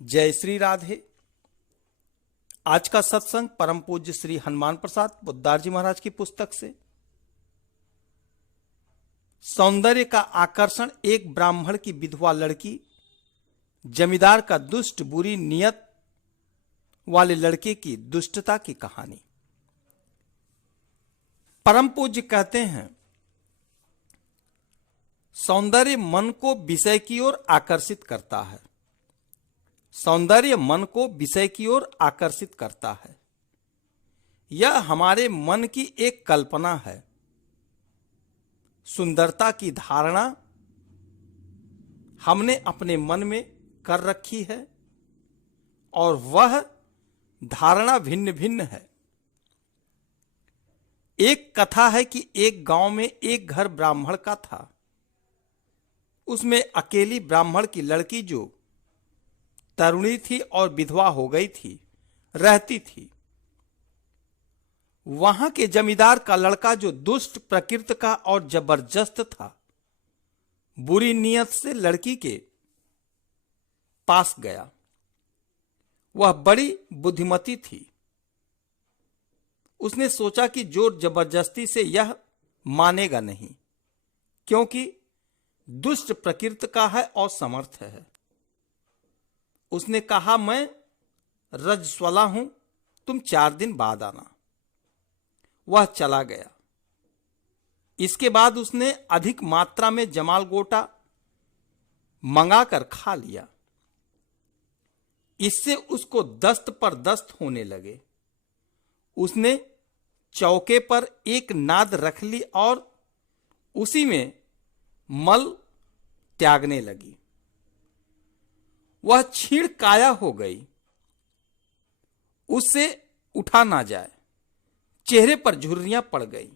जय श्री राधे। आज का सत्संग परम पूज्य श्री हनुमान प्रसाद पोद्दार जी महाराज की पुस्तक से। सौंदर्य का आकर्षण एक ब्राह्मण की विधवा लड़की, जमींदार का दुष्ट बुरी नियत वाले लड़के की दुष्टता की कहानी। परम पूज्य कहते हैं, सौंदर्य मन को विषय की ओर आकर्षित करता है। सौंदर्य मन को विषय की ओर आकर्षित करता है। यह हमारे मन की एक कल्पना है। सुंदरता की धारणा हमने अपने मन में कर रखी है और वह धारणा भिन्न भिन्न है। एक कथा है कि एक गांव में एक घर ब्राह्मण का था। उसमें अकेली ब्राह्मण की लड़की, जो तरुणी थी और विधवा हो गई थी, रहती थी। वहां के जमींदार का लड़का, जो दुष्ट प्रकृति का और जबरदस्त था, बुरी नीयत से लड़की के पास गया। वह बड़ी बुद्धिमती थी। उसने सोचा कि जोर जबरदस्ती से यह मानेगा नहीं, क्योंकि दुष्ट प्रकृति का है और समर्थ है। उसने कहा, मैं रजस्वला हूं, तुम 4 दिन बाद आना। वह चला गया। इसके बाद उसने अधिक मात्रा में जमाल गोटा मंगाकर खा लिया। इससे उसको दस्त पर दस्त होने लगे। उसने चौके पर एक नाद रख ली और उसी में मल त्यागने लगी। वह छीण काया हो गई, उससे उठा ना जाए। चेहरे पर झुर्रियां पड़ गई।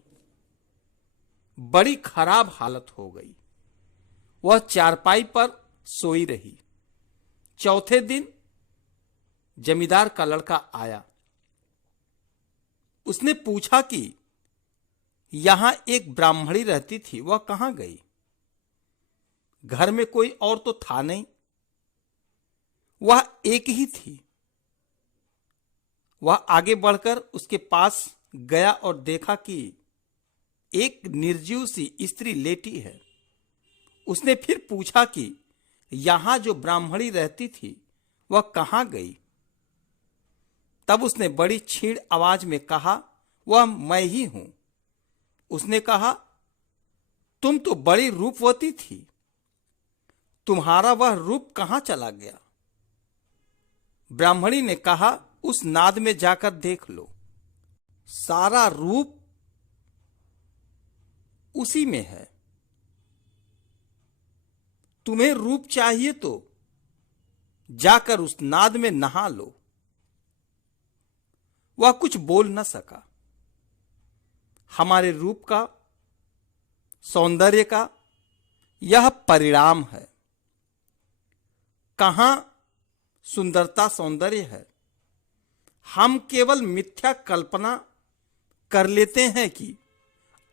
बड़ी खराब हालत हो गई। वह चारपाई पर सोई रही। चौथे दिन जमींदार का लड़का आया। उसने पूछा कि यहां एक ब्राह्मणी रहती थी, वह कहां गई? घर में कोई और तो था नहीं, वह एक ही थी। वह आगे बढ़कर उसके पास गया और देखा कि एक निर्जीव सी स्त्री लेटी है। उसने फिर पूछा कि यहां जो ब्राह्मणी रहती थी, वह कहां गई? तब उसने बड़ी छीण आवाज में कहा, वह मैं ही हूं। उसने कहा, तुम तो बड़ी रूपवती थी, तुम्हारा वह रूप कहां चला गया? ब्राह्मणी ने कहा, उस नाद में जाकर देख लो, सारा रूप उसी में है। तुम्हें रूप चाहिए तो जाकर उस नाद में नहा लो। वह कुछ बोल न सका। हमारे रूप का, सौंदर्य का यह परिणाम है। कहां सुंदरता सौंदर्य है? हम केवल मिथ्या कल्पना कर लेते हैं कि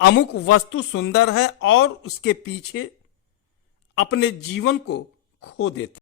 अमुक वस्तु सुंदर है और उसके पीछे अपने जीवन को खो देते हैं।